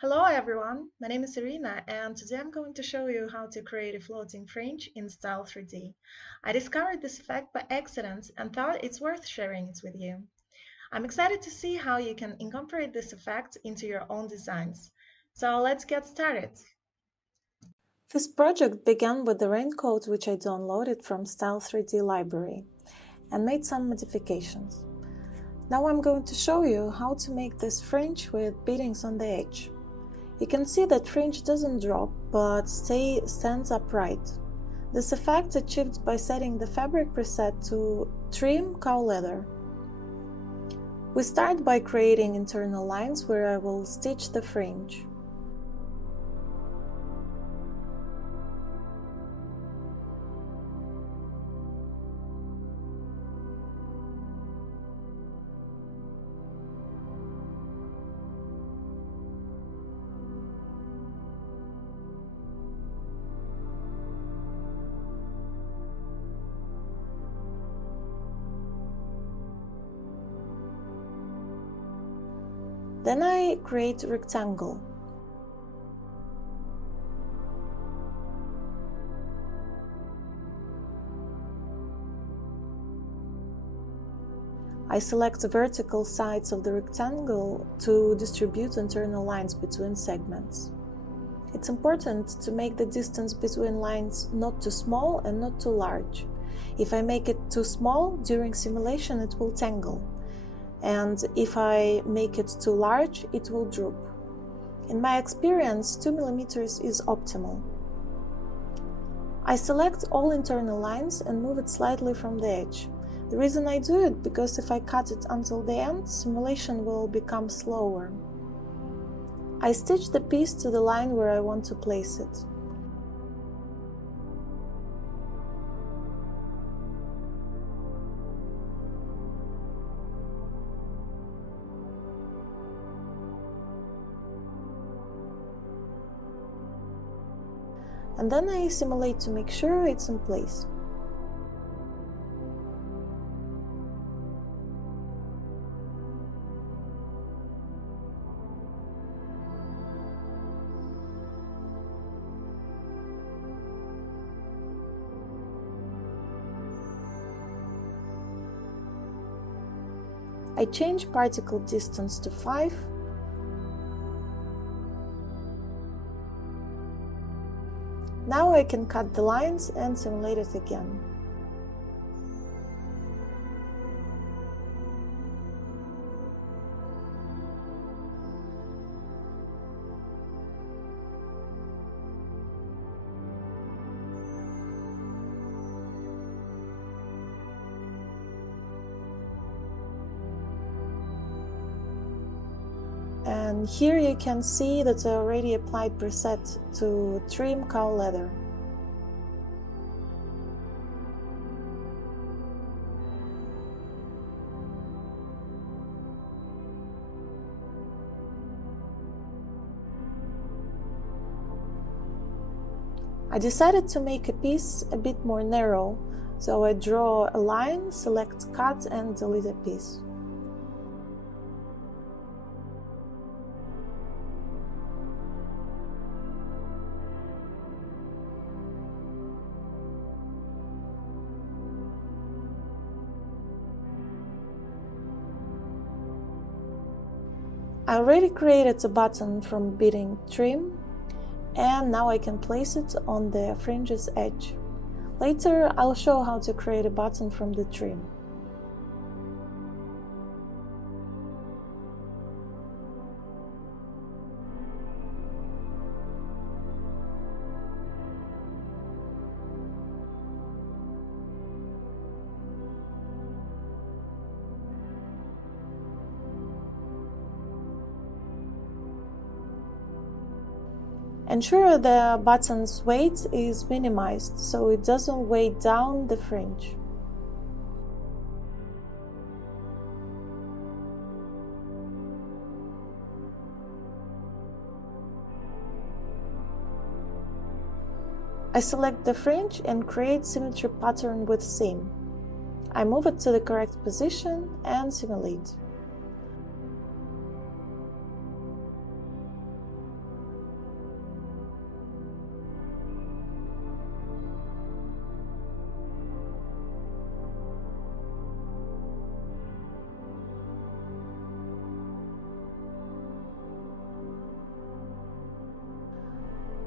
Hello everyone, my name is Irina and today I'm going to show you how to create a floating fringe in Style3D. I discovered this effect by accident and thought it's worth sharing it with you. I'm excited to see how you can incorporate this effect into your own designs. So let's get started. This project began with the raincoat which I downloaded from Style3D library and made some modifications. Now I'm going to show you how to make this fringe with beadings on the edge. You can see that fringe doesn't drop, but stands upright. This effect is achieved by setting the fabric preset to trim cow leather. We start by creating internal lines where I will stitch the fringe. Then I create a rectangle. I select the vertical sides of the rectangle to distribute internal lines between segments. It's important to make the distance between lines not too small and not too large. If I make it too small, during simulation it will tangle. And if I make it too large, it will droop. In my experience, 2 mm is optimal. I select all internal lines and move it slightly from the edge. The reason I do it because if I cut it until the end, simulation will become slower. I stitch the piece to the line where I want to place it. And then I simulate to make sure it's in place. I change particle distance to 5. Now I can cut the lines and simulate it again. And here you can see that I already applied preset to trim cow leather. I decided to make a piece a bit more narrow, so I draw a line, select cut and delete a piece. I already created a button from beading trim, and now I can place it on the fringe's edge. Later, I'll show how to create a button from the trim. Ensure the button's weight is minimized so it doesn't weigh down the fringe. I select the fringe and create symmetry pattern with seam. I move it to the correct position and simulate.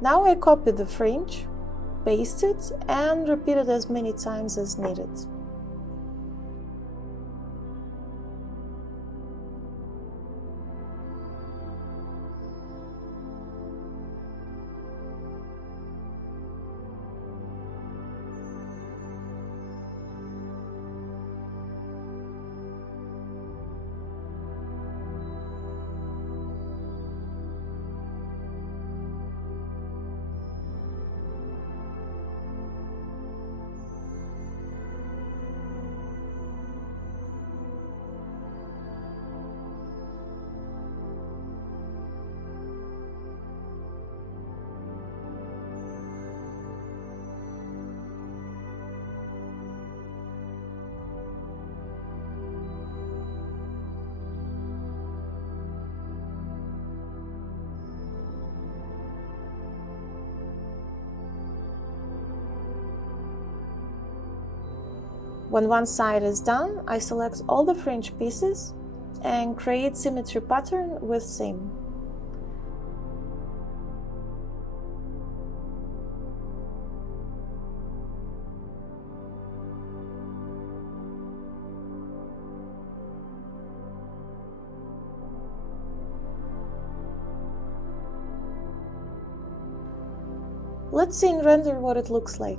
Now I copy the fringe, paste it, and repeat it as many times as needed. When one side is done, I select all the fringe pieces and create symmetry pattern with seam. Let's see in render what it looks like.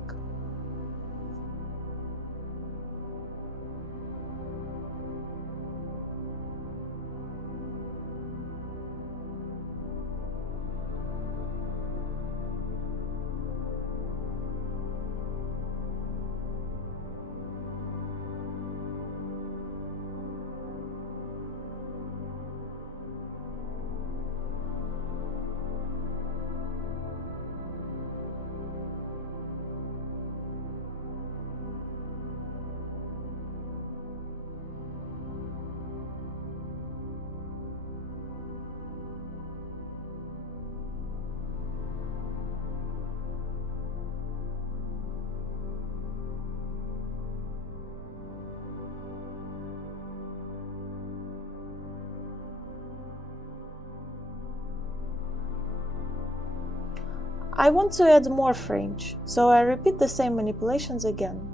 I want to add more fringe, so I repeat the same manipulations again.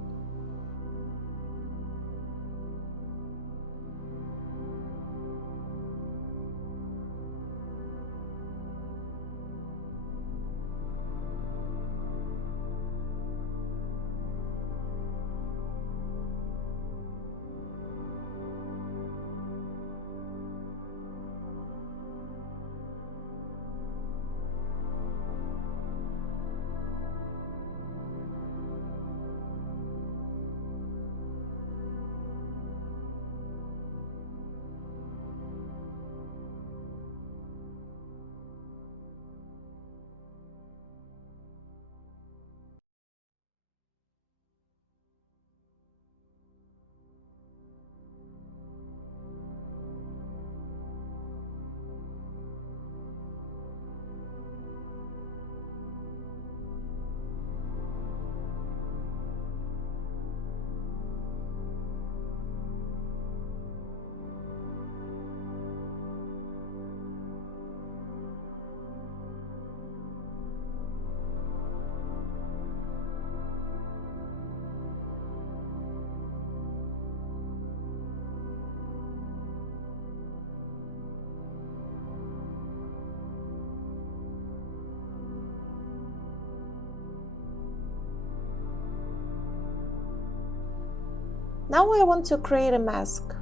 Now I want to create a mask.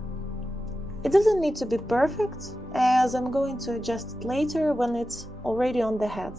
It doesn't need to be perfect, as I'm going to adjust it later when it's already on the head.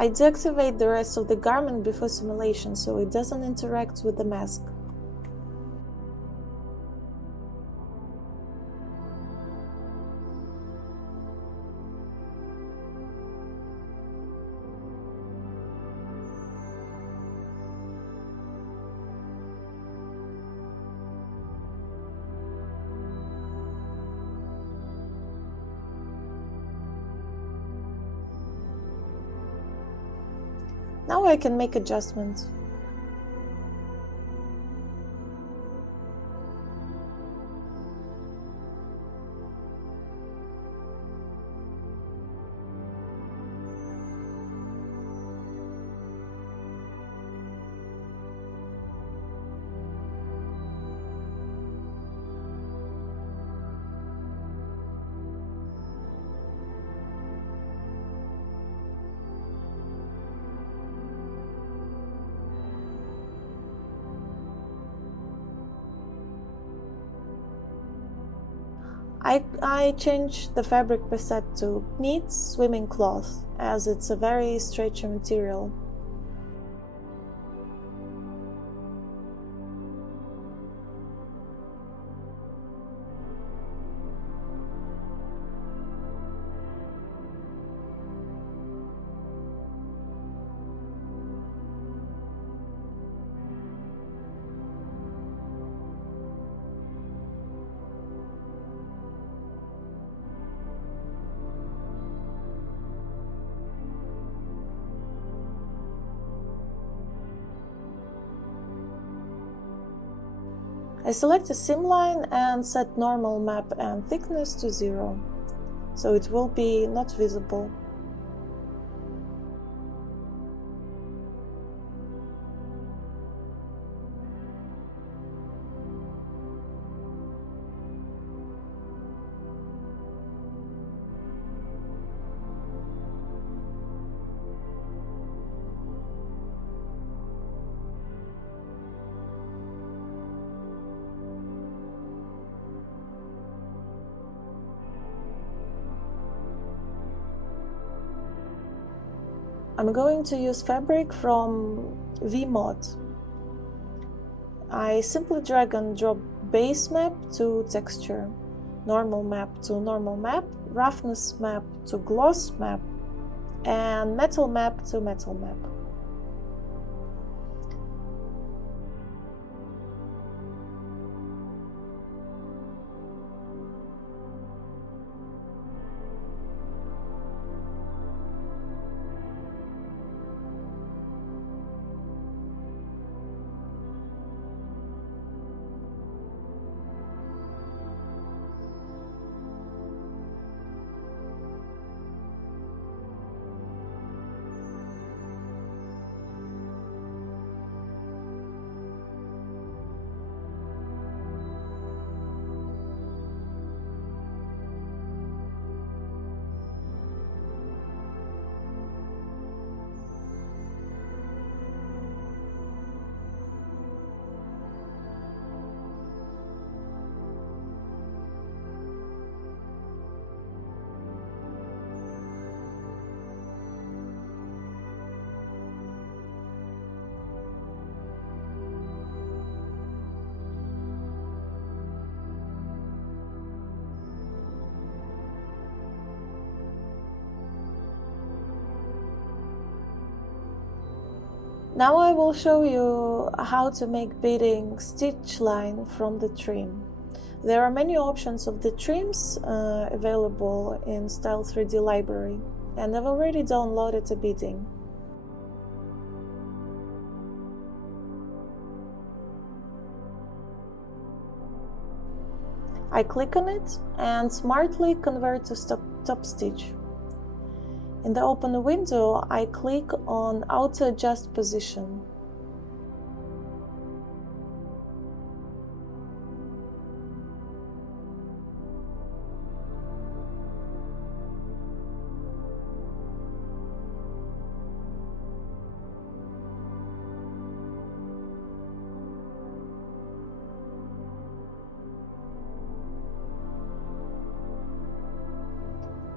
I deactivate the rest of the garment before simulation so it doesn't interact with the mask. Now I can make adjustments. I changed the fabric preset to knit swimming cloth as it's a very stretchy material. I select a seam line and set normal map and thickness to 0, so it will be not visible. I'm going to use fabric from V-Mod. I simply drag and drop base map to texture, normal map to normal map, roughness map to gloss map, and metal map to metal map. Now I will show you how to make beading stitch line from the trim. There are many options of the trims available in Style3D library, and I've already downloaded a beading. I click on it and smartly convert to top stitch. In the open window, I click on Auto Adjust Position.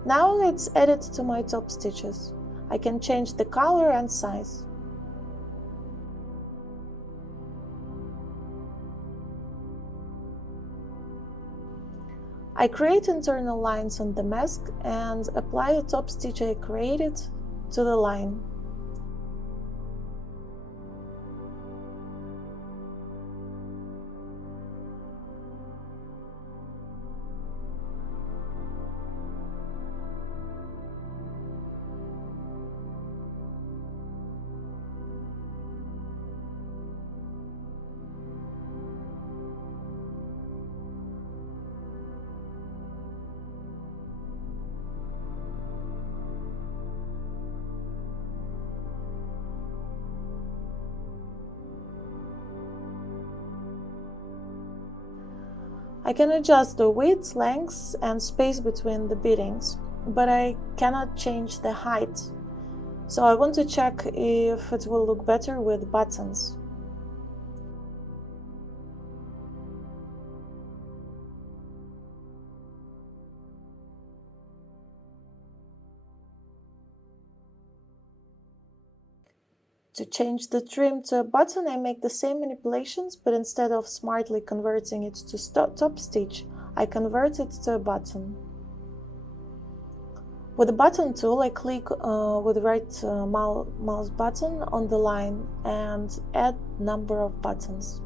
Now it's added to my top stitches. I can change the color and size. I create internal lines on the mask and apply the top stitch I created to the line. I can adjust the width, length, and space between the beadings, but I cannot change the height. So I want to check if it will look better with buttons. To change the trim to a button, I make the same manipulations, but instead of smartly converting it to top stitch, I convert it to a button. With the button tool, I click with the right mouse button on the line and add number of buttons.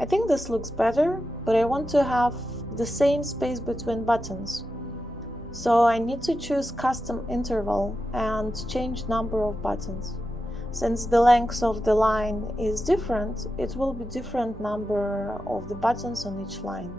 I think this looks better, but I want to have the same space between buttons. So I need to choose custom interval and change number of buttons. Since the length of the line is different, it will be different number of the buttons on each line.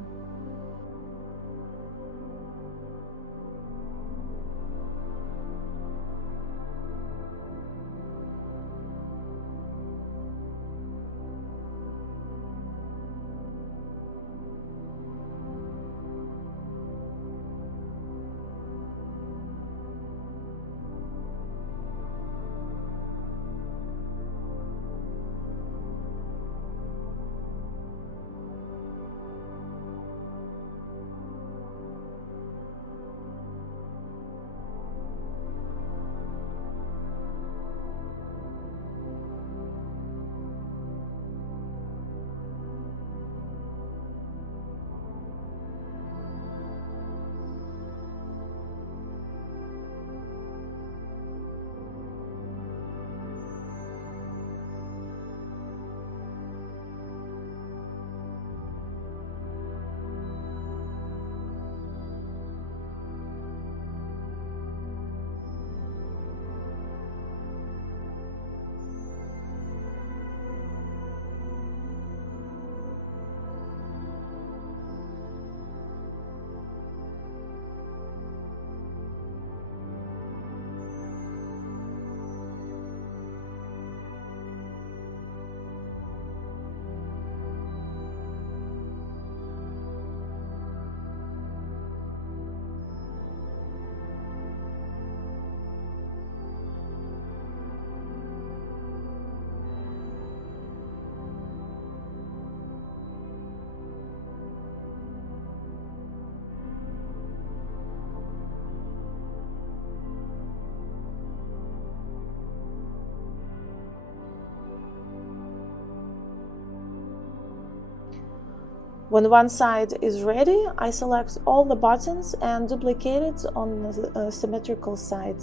When one side is ready, I select all the buttons and duplicate it on the symmetrical side.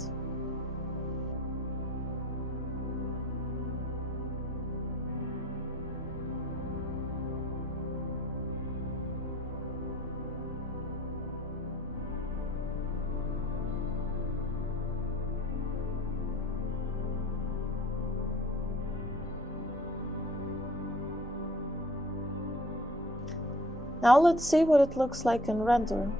Now let's see what it looks like in render.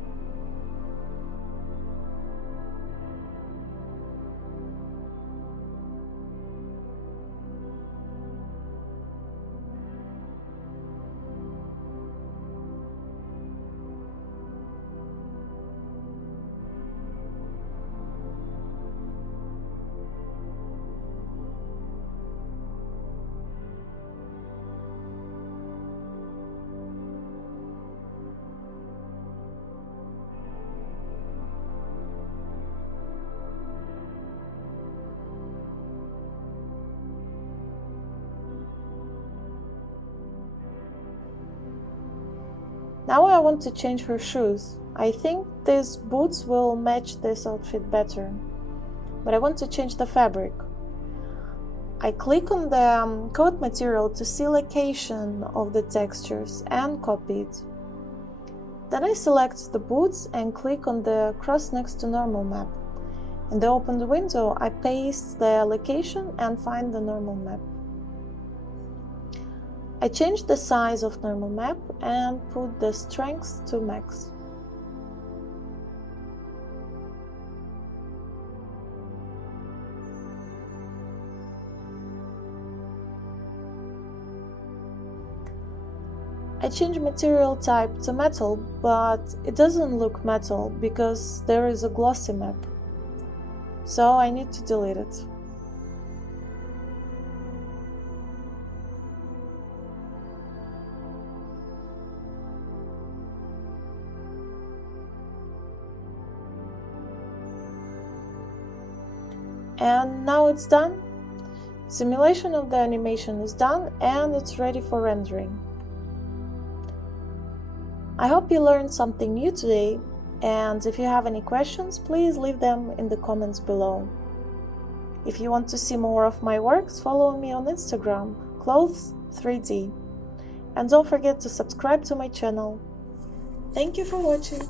Now I want to change her shoes. I think these boots will match this outfit better, but I want to change the fabric. I click on the coat material to see location of the textures and copy it. Then I select the boots and click on the cross next to normal map. In the opened window, I paste the location and find the normal map. I change the size of normal map and put the strength to max. I change material type to metal, but it doesn't look metal because there is a glossy map. So I need to delete it. And now it's done. Simulation of the animation is done and it's ready for rendering. I hope you learned something new today, and if you have any questions, please leave them in the comments below. If you want to see more of my works, follow me on Instagram, Style3D. And don't forget to subscribe to my channel. Thank you for watching.